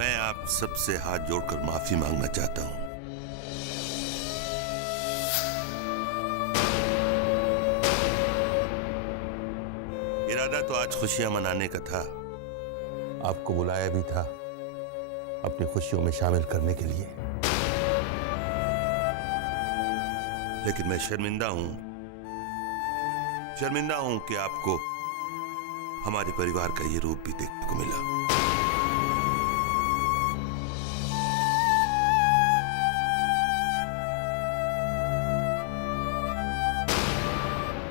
मैं आप सबसे हाथ जोड़कर माफी मांगना चाहता हूं। इरादा तो आज खुशियां मनाने का था, आपको बुलाया भी था अपनी खुशियों में शामिल करने के लिए, लेकिन मैं शर्मिंदा हूं कि आपको हमारे परिवार का ये रूप भी देखने को मिला।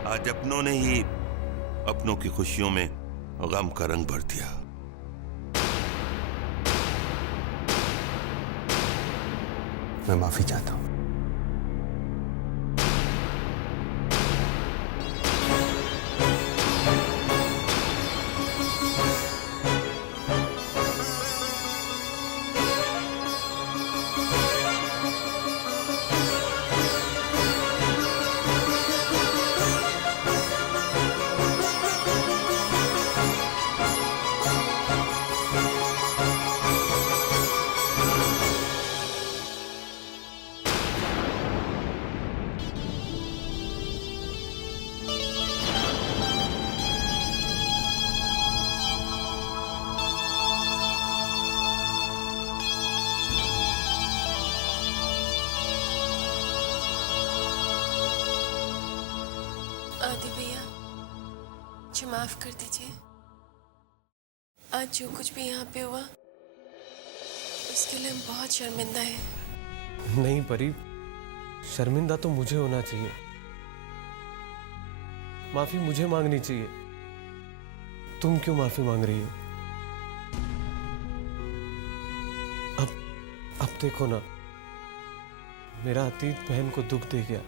आज अपनों ने ही अपनों की खुशियों में गम का रंग भर दिया। मैं माफी चाहता हूं। आदि भैया, मुझे माफ कर दीजिए। आज जो कुछ भी यहाँ पे हुआ उसके लिए हम बहुत शर्मिंदा हैं। नहीं परी, शर्मिंदा तो मुझे होना चाहिए, माफी मुझे मांगनी चाहिए। तुम क्यों माफी मांग रही हो? अब देखो ना, मेरा अतीत बहन को दुख दे गया।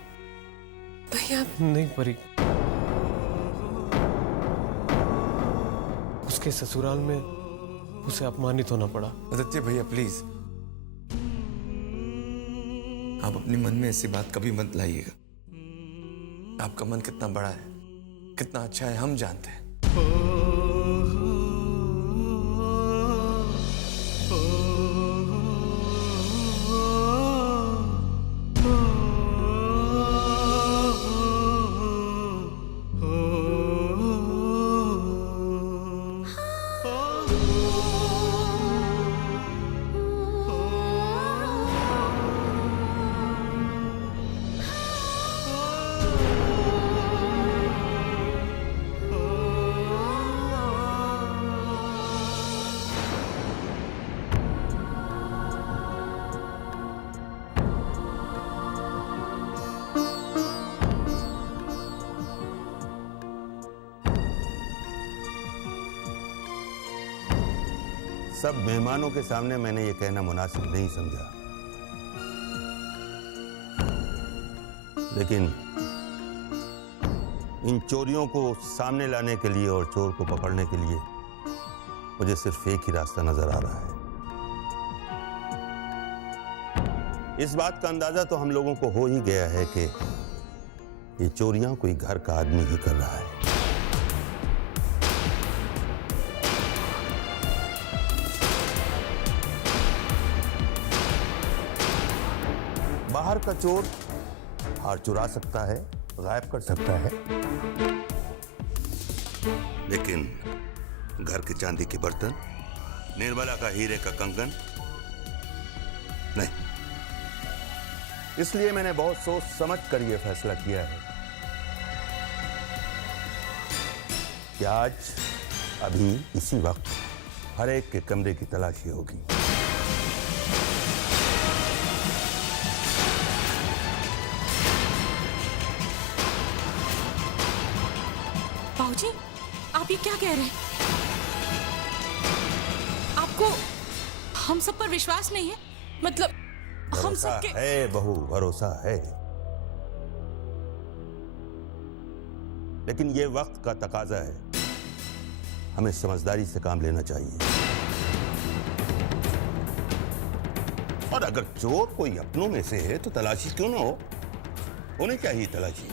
भैया नहीं परी, उसके ससुराल में उसे अपमानित होना पड़ा। आदित्य भैया प्लीज, आप अपने मन में ऐसी बात कभी मत लाइएगा। आपका मन कितना बड़ा है, कितना अच्छा है, हम जानते हैं। सब मेहमानों के सामने मैंने ये कहना मुनासिब नहीं समझा, लेकिन इन चोरियों को सामने लाने के लिए और चोर को पकड़ने के लिए मुझे सिर्फ एक ही रास्ता नजर आ रहा है। इस बात का अंदाजा तो हम लोगों को हो ही गया है कि ये चोरियां कोई घर का आदमी ही कर रहा है। बाहर का चोर हार चुरा सकता है, गायब कर सकता है, लेकिन घर के चांदी के बर्तन, निर्मला का हीरे का कंगन नहीं। इसलिए मैंने बहुत सोच समझ कर यह फैसला किया है कि आज अभी इसी वक्त हर एक के कमरे की तलाशी होगी। बाबूजी, आप ये क्या कह रहे हैं? आपको हम सब पर विश्वास नहीं है? मतलब हम सब के... है बहू, भरोसा है, लेकिन ये वक्त का तकाजा है। हमें समझदारी से काम लेना चाहिए। और अगर चोर कोई अपनों में से है तो तलाशी क्यों ना हो, होने चाहिए तलाशी।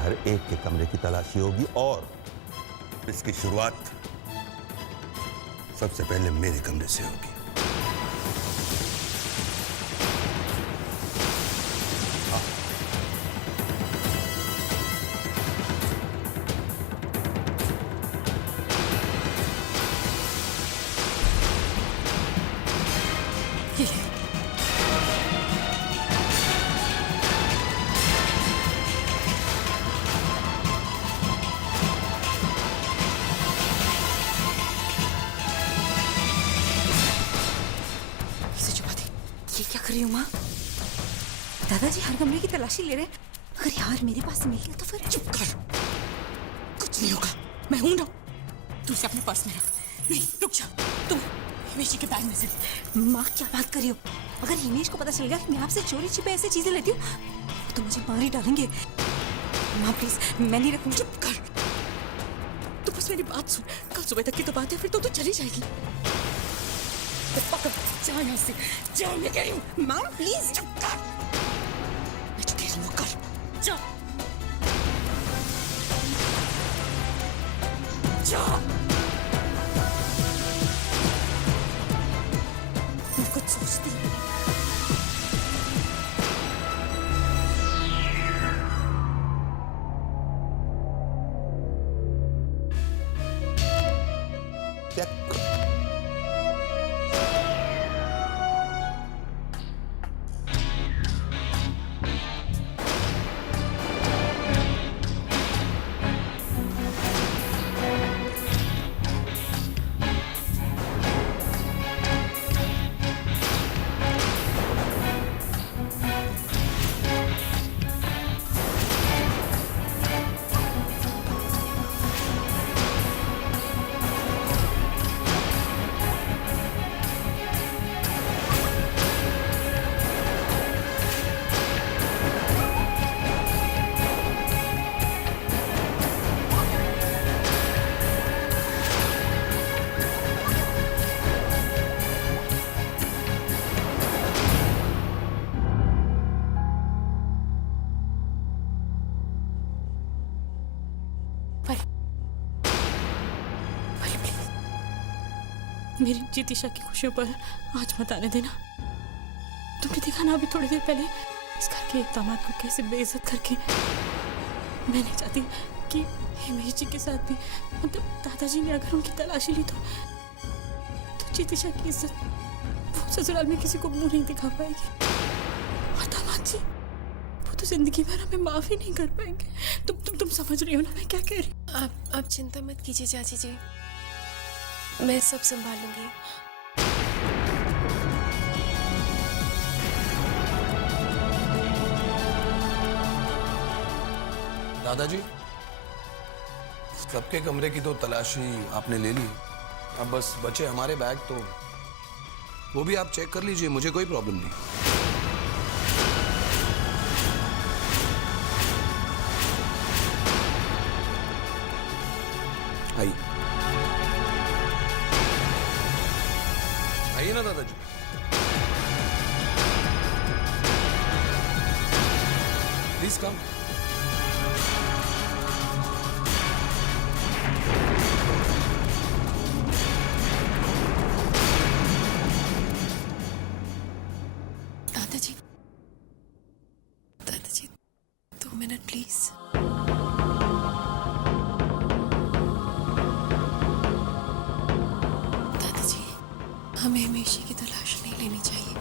हर एक के कमरे की तलाशी होगी और इसकी शुरुआत सबसे पहले मेरे कमरे से होगी। इसे छुपा दी। ये क्या कर रही हूँ माँ? दादाजी हर कमरे की तलाशी ले रहे हैं। अगर यार मेरे पास से मिल गया तो फिर चुप कर। कुछ नहीं होगा, मैं हूं ना। तू इसे अपने पर्स में रख। नहीं रुक जा, तुम हिमेश जी के बैग में से। माँ क्या बात कर रही हो? अगर हिमेश को पता चल गया कि मैं आपसे चोरी छिपे ऐसे चीजें लेती हूँ तो मुझे मार ही डालेंगे। माँ प्लीज, मैं नहीं रखूंगी। चुप कर। तू बस मेरी बात सुन। कल सुबह तक की तो बात है, फिर तो तू चली जाएगी। पकड़, जा यहाँ से। जा, मैं कह रही हूँ। माँ प्लीज चुप कर। मैं तो कह रही हूँ कर। जा। जा। मैं कुछ सोचती हूँ। क्या मेरी जितिशा की खुशियों पर आज मत आने देना। तुमने देखा ना अभी थोड़ी देर पहले इस घर के एक दामाद को कैसे बेइज्जत करके। मैं नहीं चाहती कि हिमेश जी के साथ भी, मतलब दादाजी ने अगर उनकी तलाशी ली तो जितिशा की इज्जत वो ससुराल में किसी को मुंह नहीं दिखा पाएगी। और दामाद जी वो तो जिंदगी भर हमें माफ ही नहीं कर पाएंगे। तुम समझ रही हो ना मैं क्या कह रही हूँ? आप चिंता मत कीजिए चाची जी, मैं सब संभालूंगी। दादाजी, सबके कमरे की तो तलाशी आपने ले ली, अब बस बचे हमारे बैग, तो वो भी आप चेक कर लीजिए, मुझे कोई प्रॉब्लम नहीं। आइए ना दादाजी। Please come. दादाजी 2 मिनट प्लीज। दादाजी, हमें हिमेश की तलाश नहीं लेनी चाहिए।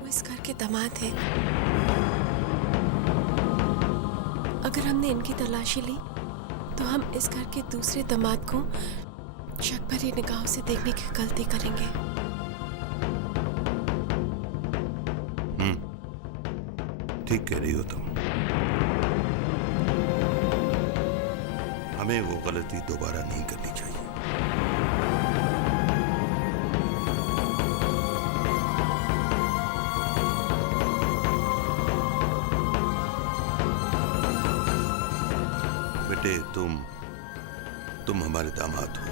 वो इस घर के दामाद हैं। अगर हमने इनकी तलाशी ली तो हम इस घर के दूसरे दामाद को शक भरी निगाहों से देखने की गलती करेंगे। ठीक कह रही हो तुम। हमें वो गलती दोबारा नहीं करनी चाहिए। बेटे, तुम हमारे दामाद हो।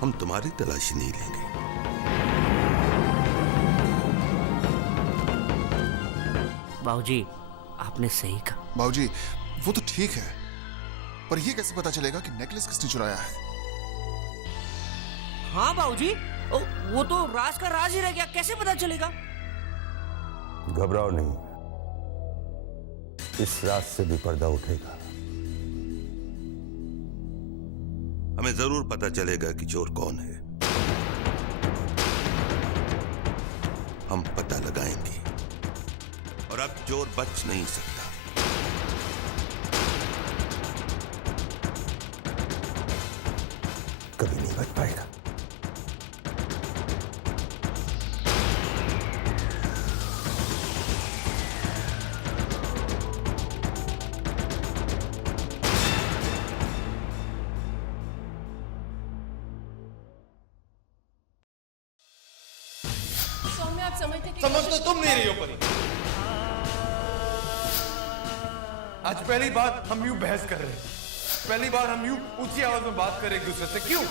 हम तुम्हारी तलाशी नहीं लेंगे। बाबूजी, आपने सही कहा। बाबूजी, वो तो ठीक है, पर यह कैसे पता चलेगा कि नेकलेस किसने चुराया है? हाँ बाबूजी, वो तो राज का राज ही रह गया, कैसे पता चलेगा? घबराओ नहीं, इस रात से भी पर्दा उठेगा। हमें जरूर पता चलेगा कि चोर कौन है। हम पता लगाएंगे और अब चोर बच नहीं सकता। कभी नहीं बच पाएगा। समझ तो तुम नहीं रही हो परी। आज पहली बार हम यूं बहस कर रहे हैं, पहली बार हम यूं ऊंची आवाज में बात कर रहे एक दूसरे से। क्यों?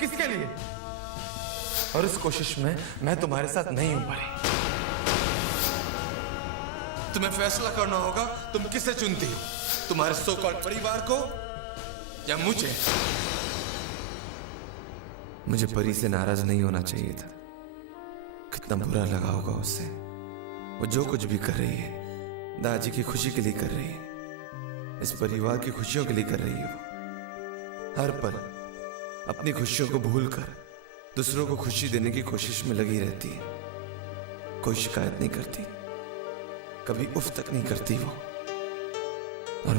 किसके लिए? और इस कोशिश में मैं तुम्हारे साथ नहीं हूं परी। तुम्हें फैसला करना होगा, तुम किसे चुनती हो, तुम्हारे सो कॉल्ड परिवार को या मुझे। मुझे परी से नाराज नहीं होना चाहिए था। कितना बुरा लगा होगा उससे। वो जो कुछ भी कर रही है दादी की खुशी के लिए कर रही है, इस परिवार की खुशियों के लिए कर रही है। वो हर पल अपनी खुशियों को भूलकर दूसरों को खुशी देने की कोशिश में लगी रहती है। कोई शिकायत नहीं करती, कभी उफ तक नहीं करती वो। और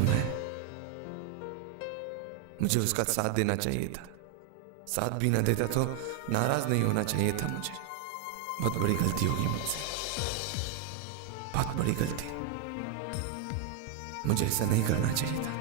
मुझे उसका साथ देना चाहिए था। साथ भी ना देता तो नाराज नहीं होना चाहिए था मुझे। बहुत बड़ी गलती होगी मुझसे, बहुत बड़ी गलती। मुझे ऐसा नहीं करना चाहिए था।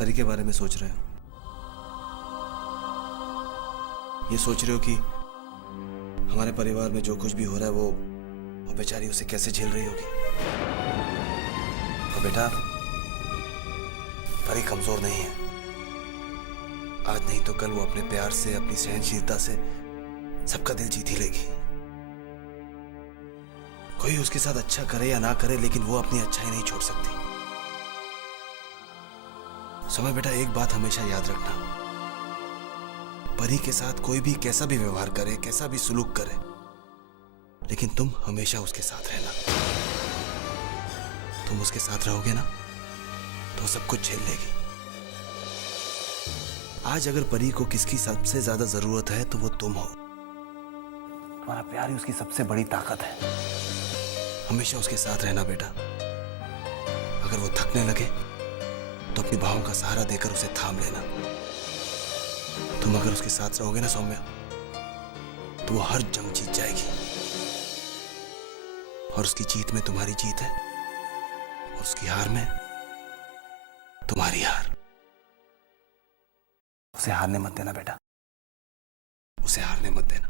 परी के बारे में सोच रहे हो? ये सोच रहे हो कि हमारे परिवार में जो कुछ भी हो रहा है वो बेचारी उसे कैसे झेल रही होगी? तो बेटा, परी कमजोर नहीं है। आज नहीं तो कल वो अपने प्यार से, अपनी सहनशीलता से सबका दिल जीत ही लेगी। कोई उसके साथ अच्छा करे या ना करे, लेकिन वो अपनी अच्छाई नहीं छोड़ सकती। समय बेटा, एक बात हमेशा याद रखना, परी के साथ कोई भी कैसा भी व्यवहार करे, कैसा भी सुलूक करे, लेकिन तुम हमेशा उसके साथ रहना। तुम उसके साथ रहोगे ना तो सब कुछ झेल लेगी। आज अगर परी को किसकी सबसे ज्यादा जरूरत है तो वो तुम हो। तुम्हारा प्यार ही उसकी सबसे बड़ी ताकत है। हमेशा उसके साथ रहना बेटा। अगर वो थकने लगे तो अपनी बाहों का सहारा देकर उसे थाम लेना। तुम अगर उसके साथ रहोगे ना सौम्या, तो वो हर जंग जीत जाएगी। और उसकी जीत में तुम्हारी जीत है, और उसकी हार में तुम्हारी हार। उसे हारने मत देना बेटा, उसे हारने मत देना।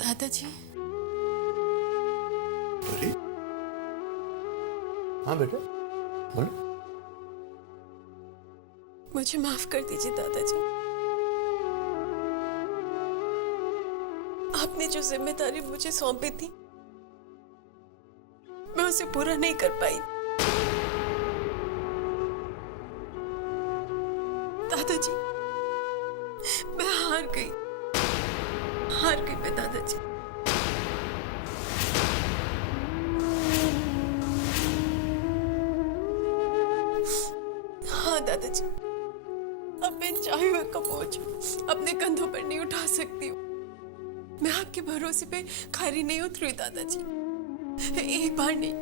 दादाजी, परी? हाँ बेटा, बोलो। मुझे माफ कर दीजिए दादाजी। आपने जो जिम्मेदारी मुझे सौंपी थी, मैं उसे पूरा नहीं कर पाई। दादाजी, मैं हार गई मैं दादाजी। हाँ दादाजी, अब मैं चाहे हुए का बोझ अपने कंधों पर नहीं सकती हूँ। मैं आपके भरोसे पे खरी नहीं उतरी दादाजी। एक बार नहीं,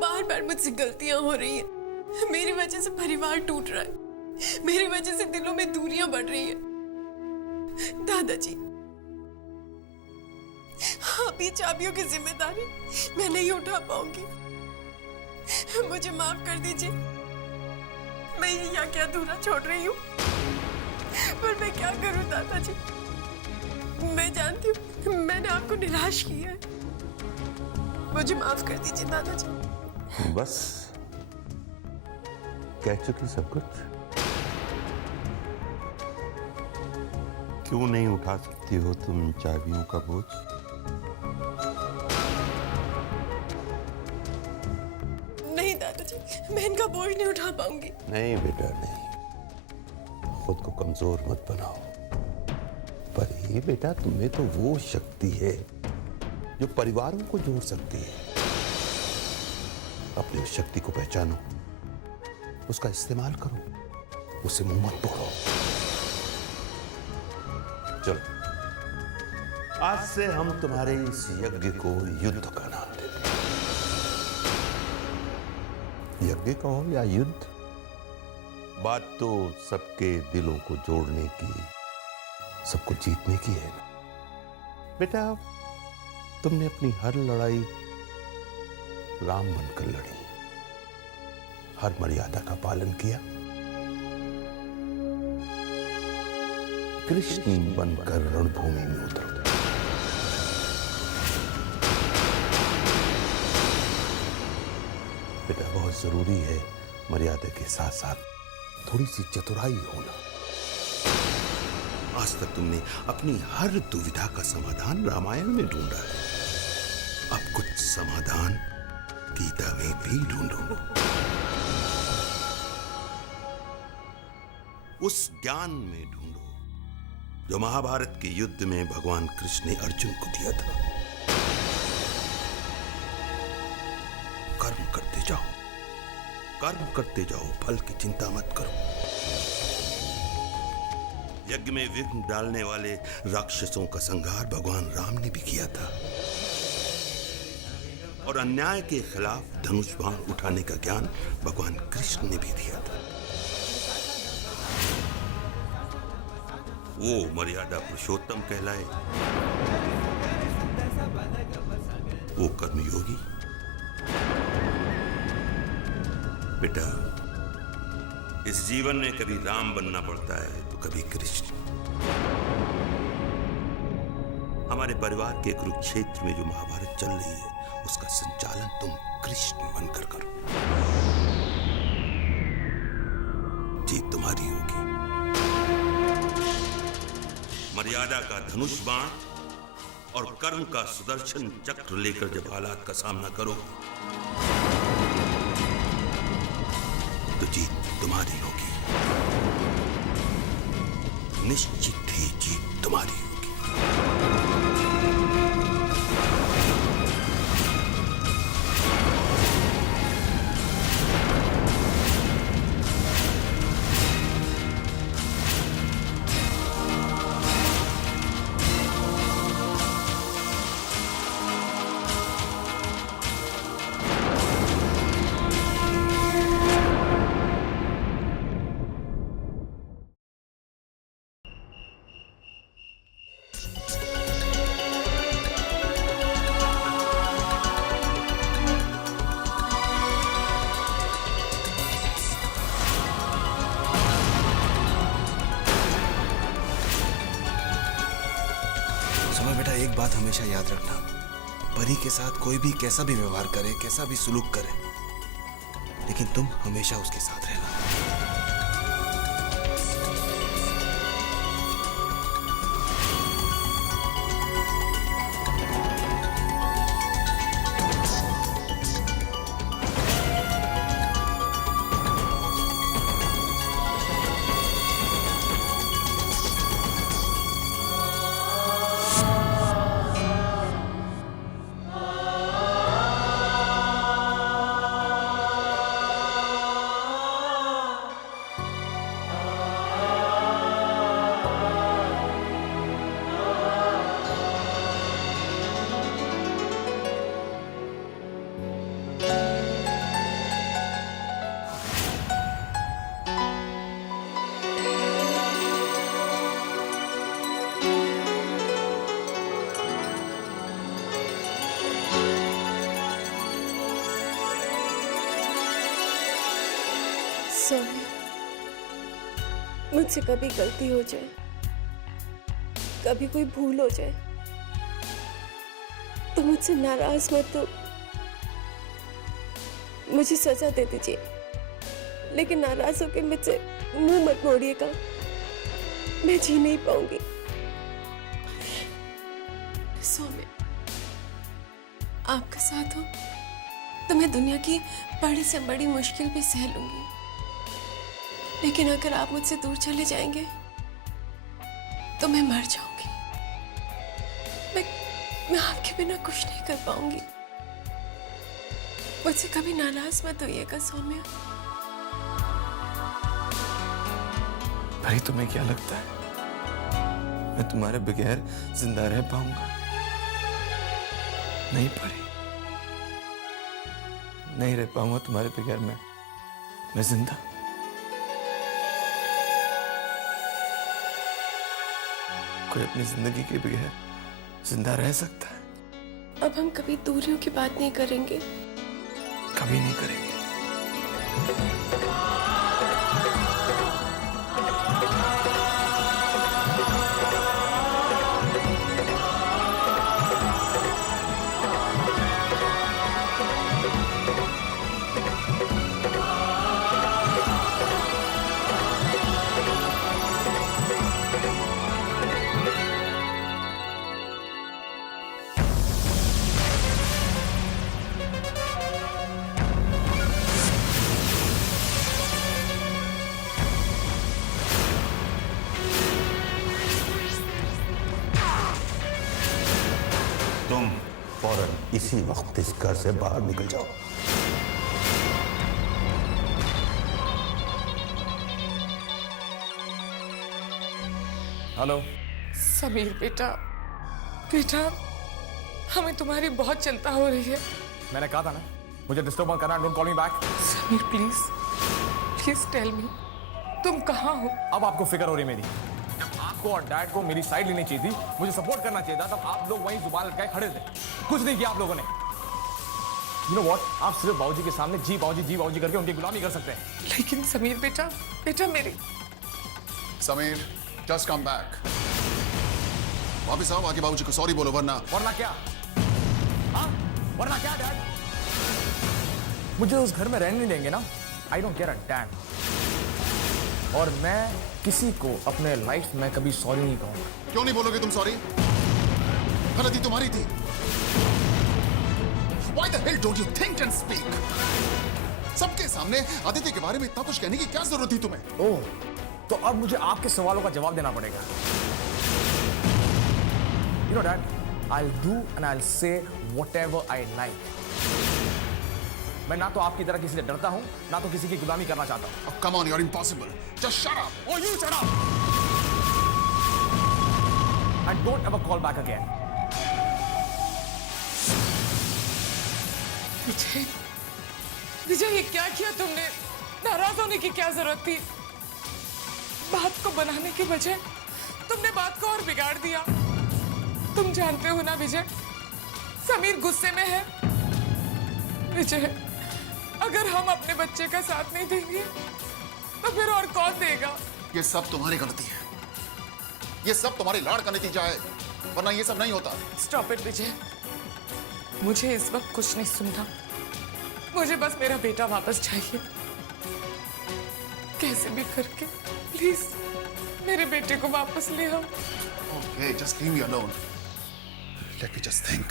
बार बार मुझसे गलतियां हो रही हैं। मेरी वजह से परिवार टूट रहा है, मेरी वजह से दिलों में दूरियां बढ़ रही हैं। दादाजी, आप ये चाबियों की जिम्मेदारी मैं नहीं उठा पाऊंगी। मुझे माफ कर दीजिए। मैं ये यहाँ क्या अधूरा छोड़ रही हूँ, पर मैं क्या करूँ दादाजी। मैं जानती हूँ मैंने आपको निराश किया है। मुझे माफ कर दीजिए दादाजी। बस कह चुकी सब कुछ। क्यों नहीं उठा सकती हो तुम चाबियों का बोझ? नहीं दादाजी, मैं इनका बोझ नहीं उठा पाऊंगी। नहीं बेटा नहीं, खुद को कमजोर मत बनाओ। पर ये बेटा, तुम्हें तो वो शक्ति है जो परिवारों को जोड़ सकती है। अपनी उस शक्ति को पहचानो, उसका इस्तेमाल करो, उसे मुंह मत तोड़ो। चलो, आज से हम तुम्हारे इस यज्ञ को युद्ध का नाम देते हैं। यज्ञ कहो या युद्ध, बात तो सबके दिलों को जोड़ने की, सबको जीतने की है ना। बेटा, तुमने अपनी हर लड़ाई राम बनकर लड़ी, हर मर्यादा का पालन किया, कृष्ण बनकर रणभूमि में उतरो। बेटा, बहुत जरूरी है मर्यादा के साथ साथ थोड़ी सी चतुराई होना। आज तक तुमने अपनी हर दुविधा का समाधान रामायण में ढूंढा है, अब कुछ समाधान गीता में भी ढूंढो। उस ज्ञान में ढूंढो जो महाभारत के युद्ध में भगवान कृष्ण ने अर्जुन को दिया था। कर्म करते जाओ, कर्म करते जाओ, फल की चिंता मत करो। यज्ञ में विघ्न डालने वाले राक्षसों का संहार भगवान राम ने भी किया था, और अन्याय के खिलाफ धनुष बाण उठाने का ज्ञान भगवान कृष्ण ने भी दिया था। वो मर्यादा पुरुषोत्तम कहलाए, वो कर्मयोगी। बेटा, इस जीवन में कभी राम बनना पड़ता है तो कभी कृष्ण। हमारे परिवार के कुरुक्षेत्र में जो महाभारत चल रही है, उसका संचालन तुम कृष्ण बनकर करो। जीत तुम्हारी होगी। मर्यादा का धनुष बाण और कर्म का सुदर्शन चक्र लेकर जब हालात का सामना करो तो जीत तुम्हारी होगी। निश्चित ही जीत तुम्हारी होगी। बेटा, एक बात हमेशा याद रखना, परी के साथ कोई भी कैसा भी व्यवहार करे, कैसा भी सुलूक करे, लेकिन तुम हमेशा उसके साथ रहना। सॉरी, मुझसे कभी गलती हो जाए, कभी कोई भूल हो जाए तो मुझसे नाराज मत हो, मुझे सजा दे दीजिए, लेकिन नाराज होकर मुझसे मुंह मत मोड़िएगा, मैं जी नहीं पाऊंगी। सौम्य, आपका साथ हो तो मैं दुनिया की बड़ी से बड़ी मुश्किल भी सह लूंगी, लेकिन अगर आप मुझसे दूर चले जाएंगे तो मैं मर जाऊंगी। मैं आपके बिना कुछ नहीं कर पाऊंगी। मुझसे कभी नाराज मत होइएगा सौम्या। भाई तुम्हें क्या लगता है मैं तुम्हारे बगैर जिंदा रह पाऊंगा? नहीं परी, नहीं रह पाऊंगा तुम्हारे बगैर मैं जिंदा। कोई अपनी जिंदगी के बगैर जिंदा रह सकता है? अब हम कभी दूरियों की बात नहीं करेंगे। कभी नहीं करेंगे। तुम फौरन इसी वक्त इस घर से बाहर निकल जाओ। हेलो समीर बेटा, बेटा हमें तुम्हारी बहुत चिंता हो रही है। मैंने कहा था ना मुझे डिस्टर्ब मत करना, don't call me back. Sameer please please tell me, तुम कहाँ हो? अब आपको फिक्र हो रही है मेरी। जब आपको और डैड को मेरी साइड लेनी चाहिए थी, मुझे सपोर्ट करना चाहिए था, तब आप लोग वहीं जुबान लटकाए खड़े थे, कुछ नहीं किया आप लोगों ने। यू नो व्हाट, आप सिर्फ बाबूजी के सामने जी बाबूजी करके उनकी गुलामी कर सकते हैं। लेकिन समीर बेटा, बेटा मेरी। Sameer, just come back. वापिस आओ, आके बाबूजी को सॉरी बोलो, वरना क्या? हाँ, वरना क्या डैड? मुझे उस घर में रहने नहीं देंगे ना? I don't care a dam. और मैं किसी को अपने लाइफ में कभी सॉरी नहीं कहूंगा। क्यों नहीं बोलोगे तुम सॉरी? गलती तुम्हारी थी। Why the hell don't you think and speak? सबके सामने आदित्य के बारे में इतना कुछ कहने की क्या जरूरत थी तुम्हें? ओह, तो अब मुझे आपके सवालों का जवाब देना पड़ेगा। You know Dad, I'll do and I'll say whatever I like. मैं ना तो आपकी तरह किसी से डरता हूं, ना तो किसी की गुलामी करना चाहता हूं। Oh, come on, you're impossible. Just shut up. Oh, you shut up! And don't ever call back again. विजय, विजय ये क्या किया तुमने? नाराज होने की क्या जरूरत थी? बात को बनाने के बजाय तुमने बात को और बिगाड़ दिया। तुम जानते हो ना विजय, समीर गुस्से में है। विजय, अगर हम अपने बच्चे का साथ नहीं देंगे तो फिर और कौन देगा? ये सब तुम्हारी गलती है। ये सब तुम्हारे लाड़ का नतीजा है, वरना ये सब नहीं होता। स्टॉप इट विजय, मुझे इस वक्त कुछ नहीं सुनना। मुझे बस मेरा बेटा वापस चाहिए, कैसे भी करके। प्लीज मेरे बेटे को वापस ले आओ। Okay, just leave me alone. Let me just think.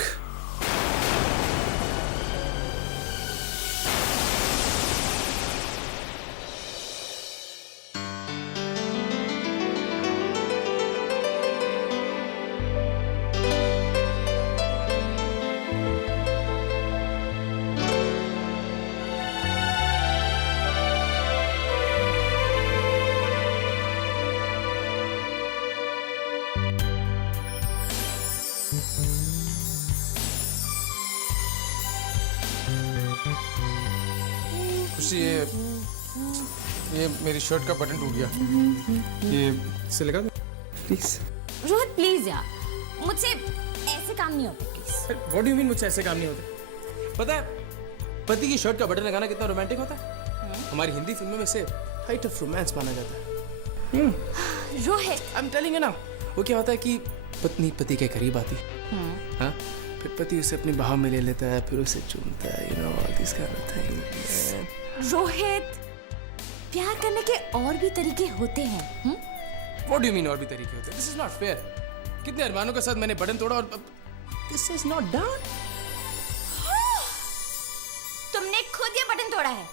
खुशी, ये मेरी शर्ट का बटन टूट गया, ये सिलेगा प्लीज? रोहित प्लीज यार, मुझसे ऐसे काम नहीं होते please. What do you mean मुझसे ऐसे काम नहीं होते? पता है पति की शर्ट का बटन लगाना कितना रोमांटिक होता है? हमारी हिंदी फिल्मों में से हाइट ऑफ रोमांस माना जाता है। Rohit, I am telling you ना, वो क्या होता है कि पत्नी पति के करीब आती, हाँ, फिर पति उसे अपने बाहों में ले लेता है, फिर उसे चूमता है, you know all this kind of thing. Rohit, प्यार करने के और भी तरीके होते हैं। व्हाट डू यू मीन और भी तरीके होते हैं? This is not fair. कितने अरमानों के साथ मैंने बटन तोड़ा और दिस इज नॉट डन। तुमने खुद ये बटन तोड़ा है।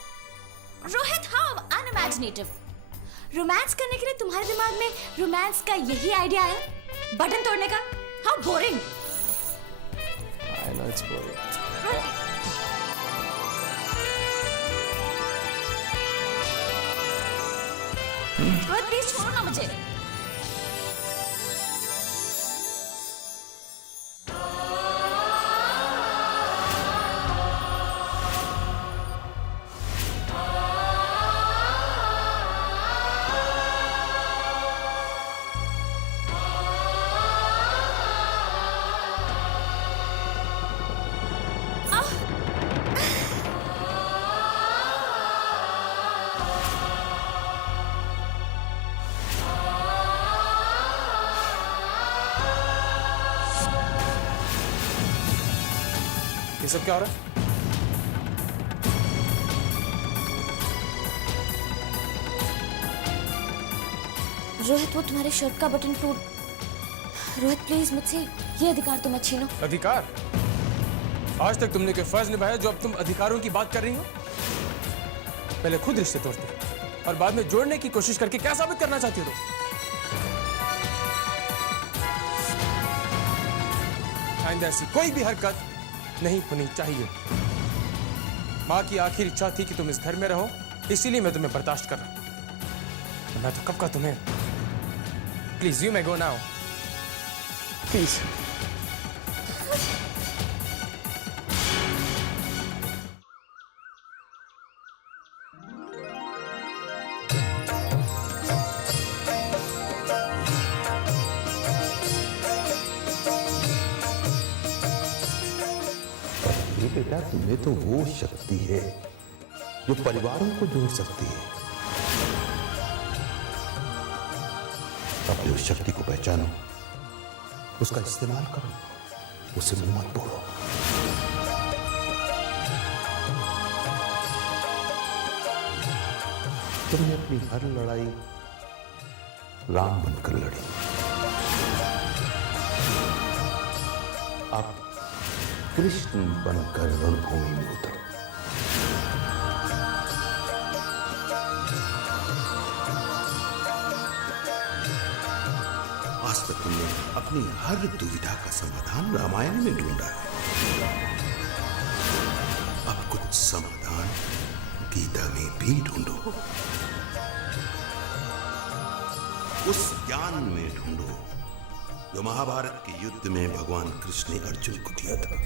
Rohit, how unimaginative. रोमांस करने के लिए तुम्हारे दिमाग में रोमांस का यही आइडिया है, बटन तोड़ने का? How boring. I know it's boring. Rohit please छोड़ो ना मुझे। ये सब क्या हो रहा है? रोहित, वो तुम्हारे शर्ट का बटन टूट। रोहित प्लीज मुझसे ये अधिकार तो मत छीनो। अधिकार? आज तक तुमने कोई फर्ज निभाया जो अब तुम अधिकारों की बात कर रही हो? पहले खुद रिश्ते तोड़ते और बाद में जोड़ने की कोशिश करके क्या साबित करना चाहती हो तुम? आइंदा ऐसी कोई भी हरकत नहीं होनी चाहिए। माँ की आखिरी इच्छा थी कि तुम इस घर में रहो, इसीलिए मैं तुम्हें बर्दाश्त कर रहा हूं। मैं तो कब का तुम्हें। Please you may go now please. बेटा, तुम्हें तो वो शक्ति है जो परिवारों को जोड़ सकती है। अपनी उस शक्ति को पहचानो, उसका इस्तेमाल करो, उसे मुंह मत तोड़ो। तुमने अपनी हर लड़ाई राम बनकर लड़ी, अब कृष्ण बनकर रणभूमि में उतरो। आज तक तुमने अपनी हर दुविधा का समाधान रामायण में ढूंढा है, अब कुछ समाधान गीता में भी ढूंढो। उस ज्ञान में ढूंढो जो महाभारत के युद्ध में भगवान कृष्ण ने अर्जुन को दिया था।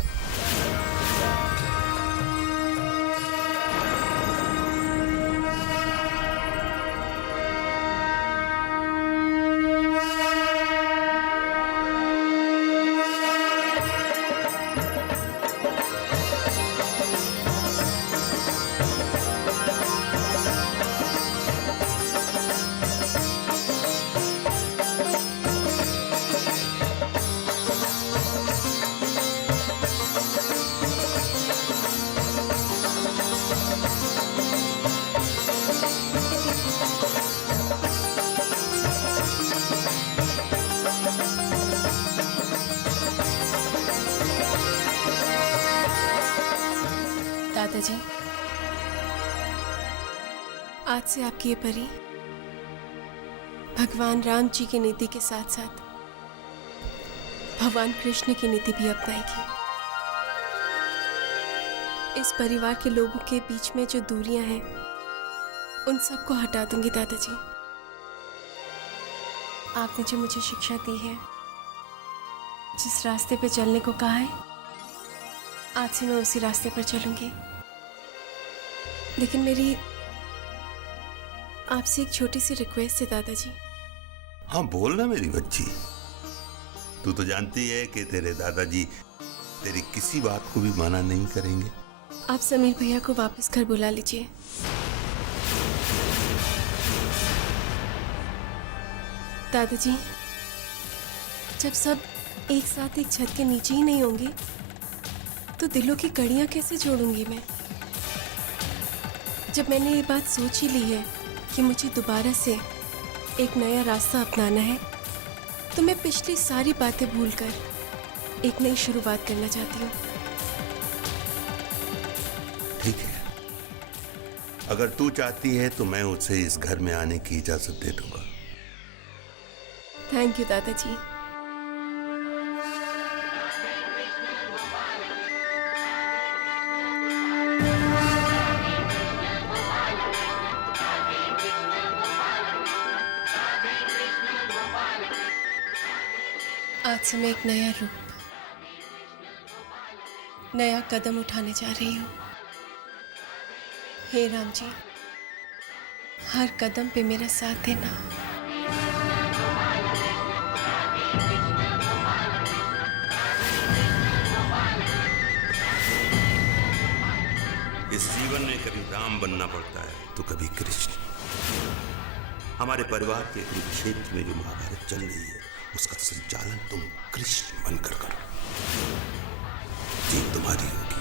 दादाजी, आज से आपकी ये परी भगवान राम जी की नीति के साथ साथ भगवान कृष्ण की नीति भी अपनाएगी। इस परिवार के लोगों के बीच में जो दूरियां हैं उन सबको हटा दूंगी दादाजी। आपने जो मुझे शिक्षा दी है, जिस रास्ते पे चलने को कहा है, आज से मैं उसी रास्ते पर चलूंगी। लेकिन मेरी आपसे एक छोटी सी रिक्वेस्ट है दादाजी। हाँ बोलना मेरी बच्ची। तू तो जानती है कि तेरे दादाजी तेरी किसी बात को भी माना नहीं करेंगे। आप समीर भैया को वापस घर बुला लीजिए। दादाजी, जब सब एक साथ एक छत के नीचे ही नहीं होंगे तो दिलों की कड़ियां कैसे जोड़ूंगी मैं? जब मैंने ये बात सोच ही ली है कि मुझे दोबारा से एक नया रास्ता अपनाना है, तो मैं पिछली सारी बातें भूलकर एक नई शुरुआत करना चाहती हूँ। ठीक है, अगर तू चाहती है तो मैं उसे इस घर में आने की इजाजत दे दूंगा। थैंक यू दादाजी। आज से मैं एक नया रूप, नया कदम उठाने जा रही हूँ। हे राम जी, हर कदम पे मेरा साथ देना। इस जीवन में कभी राम बनना पड़ता है तो कभी कृष्ण। हमारे परिवार के कुरुक्षेत्र में जो महाभारत चल रही है उसका संचालन तुम कृष्ण बनकर करो। जीत तुम्हारी होगी।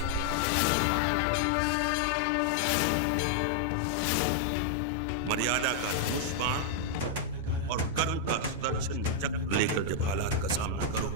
मर्यादा का धनुष बाण और कर्म का सुदर्शन चक्र लेकर जब हालात का सामना करो,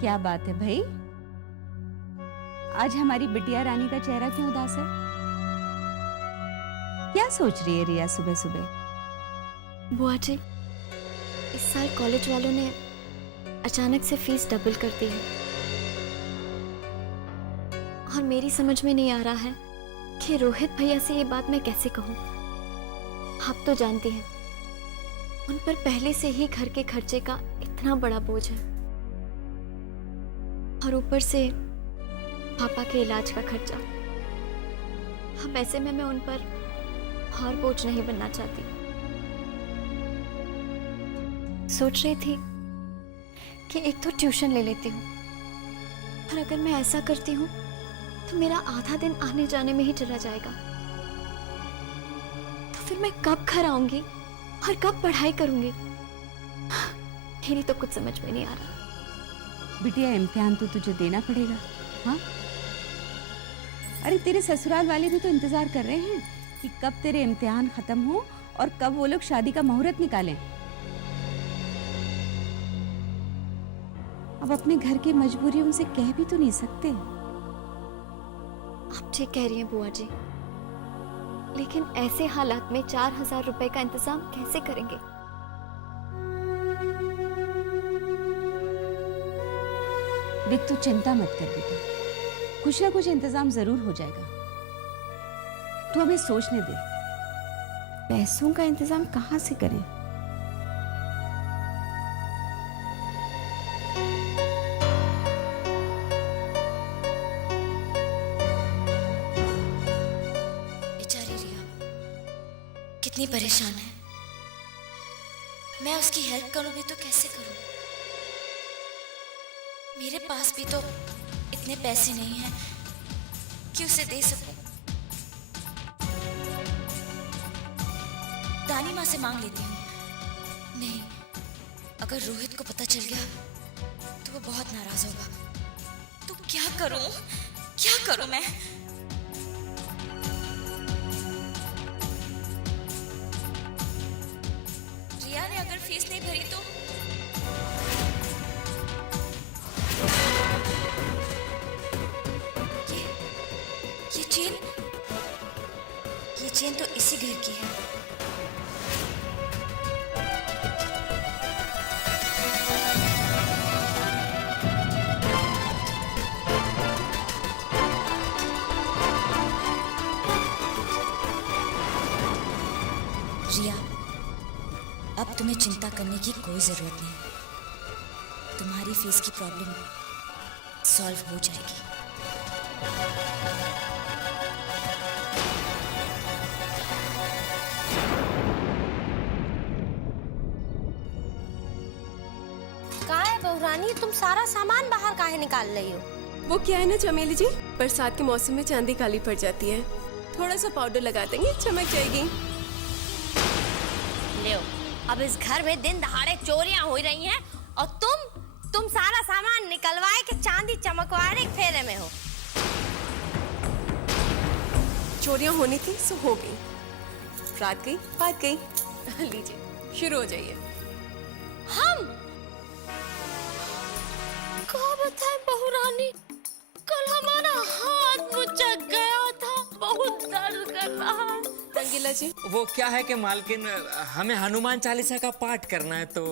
क्या बात है भाई, आज हमारी बिटिया रानी का चेहरा क्यों उदास है? क्या सोच रही है रिया सुबह सुबह? बुआ जी, इस साल कॉलेज वालों ने अचानक से फीस डबल कर दी है और मेरी समझ में नहीं आ रहा है कि रोहित भैया से ये बात मैं कैसे कहूँ। आप तो जानती हैं, उन पर पहले से ही घर के खर्चे का इतना बड़ा बोझ है और ऊपर से पापा के इलाज का खर्चा। अब ऐसे में मैं उन पर और बोझ नहीं बनना चाहती। सोच रही थी कि एक तो ट्यूशन ले लेती हूँ, और अगर मैं ऐसा करती हूँ तो मेरा आधा दिन आने जाने में ही चला जाएगा। तो फिर मैं कब घर आऊंगी और कब पढ़ाई करूंगी? मेरी तो कुछ समझ में नहीं आ रहा। बिटिया, इम्तिहान तो तुझे देना पड़ेगा। हाँ, अरे तेरे ससुराल वाले भी तो इंतजार कर रहे हैं कि कब तेरे इम्तिहान खत्म हो और कब वो लोग शादी का मुहूर्त निकालें। अब अपने घर की मजबूरी उनसे कह भी तो नहीं सकते। आप ठीक कह रही हैं बुआ जी, लेकिन ऐसे हालात में 4000 रुपए का इंतजाम कैसे करेंगे? देख, तू चिंता मत कर बेटा, कुछ ना कुछ इंतजाम जरूर हो जाएगा। तू हमें सोचने दे। पैसों का इंतजाम कहाँ से करें? बेचारी रिया कितनी परेशान है। मैं उसकी हेल्प करूं भी तो कैसे करूं? मेरे पास भी तो इतने पैसे नहीं हैं कि उसे दे सकूं। दानी माँ से मांग लेती हूँ। नहीं, अगर रोहित को पता चल गया तो वो बहुत नाराज होगा। तो क्या करूं मैं? रिया ने अगर फीस नहीं भरी तो ये चेन तो इसी घर की है। रिया, अब तुम्हें चिंता करने की कोई जरूरत नहीं। तुम्हारी फीस की प्रॉब्लम सॉल्व हो जाएगी। कहाँ है बहुरानी, तुम सारा सामान बाहर काहे निकाल रही हो? वो क्या है ना चमेली जी, बरसात के मौसम में चांदी काली पड़ जाती है, थोड़ा सा पाउडर लगा देंगे चमक जाएगी। ले, अब इस घर में दिन दहाड़े चोरियां हो रही हैं और तुम सारा सामान निकलवाए के चांदी चमकवाने के फेरे में हो। चोरियां होनी थी सो हो गई, रात गई बात गई। लीजिए शुरू हो जाइए। हम क्या बताएं बहुरानी, कल हमारा हाथ मुचक गया था, बहुत दर्द कर रहा है। रंगीला जी, वो क्या है कि मालकिन हमें हनुमान चालीसा का पाठ करना है, तो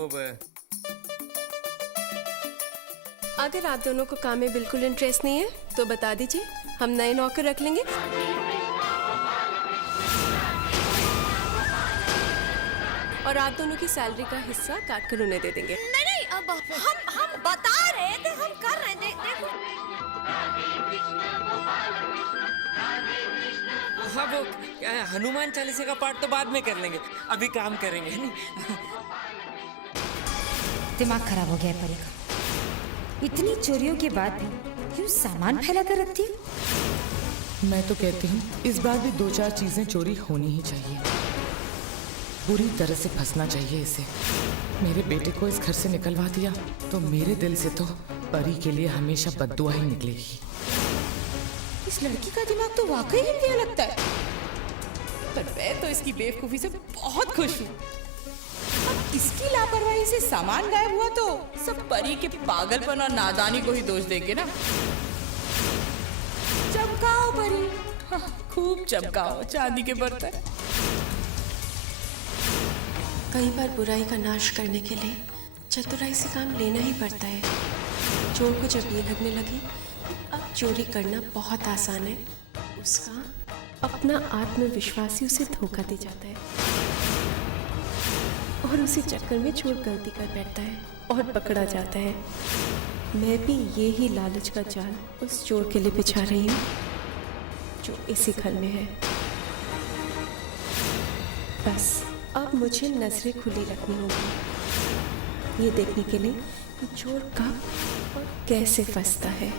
अगर आप दोनों को काम में बिल्कुल इंटरेस्ट नहीं है तो बता दीजिए, हम नए नौकर रख लेंगे। और आप दोनों की सैलरी का हिस्सा काट कर उन्हें दे देंगे। नहीं, अब हम बता रहे थे, हम कर रहे थे। देखो हाँ, वो क्या है, हनुमान चालीसा का पाठ तो बाद में कर लेंगे, अभी काम करेंगे नहीं। दिमाग खराब हो गया है परी का। इतनी चोरियों के बाद भी क्यों सामान फैला कर रखती है? मैं तो कहती हूँ इस बार भी 2-4 चीजें चोरी होनी ही चाहिए। बुरी तरह से फंसना चाहिए इसे। मेरे बेटे को इस घर से निकलवा दिया तो मेरे दिल से तो परी के लिए हमेशा बद्दुआ ही निकलेगी। इस लड़की का दिमाग तो वाकई हिलने लगता है। पर मैं तो इसकी बेवकूफी से बहुत खुश हूँ। अब इसकी लापरवाही से सामान गायब हुआ तो सब परी के पागलपन और नादानी को ही दोष देंगे ना। चमकाओ परी, हाँ, खूब चमकाओ चांदी के बर्तन। कई बार बुराई का नाश करने के लिए चतुराई से काम लेना ही पड़ता है। चोर को जब ये लगने लगे अब चोरी करना बहुत आसान है, उसका अपना आत्मविश्वास ही उसे धोखा दे जाता है और उसी चक्कर में चोर गलती कर बैठता है और पकड़ा जाता है। मैं भी ये ही लालच का जाल उस चोर के लिए बिछा रही हूँ जो इसी घर में है। बस अब मुझे नजरें खुली रखनी होगी, ये देखने के लिए कि चोर कब और कैसे फंसता है।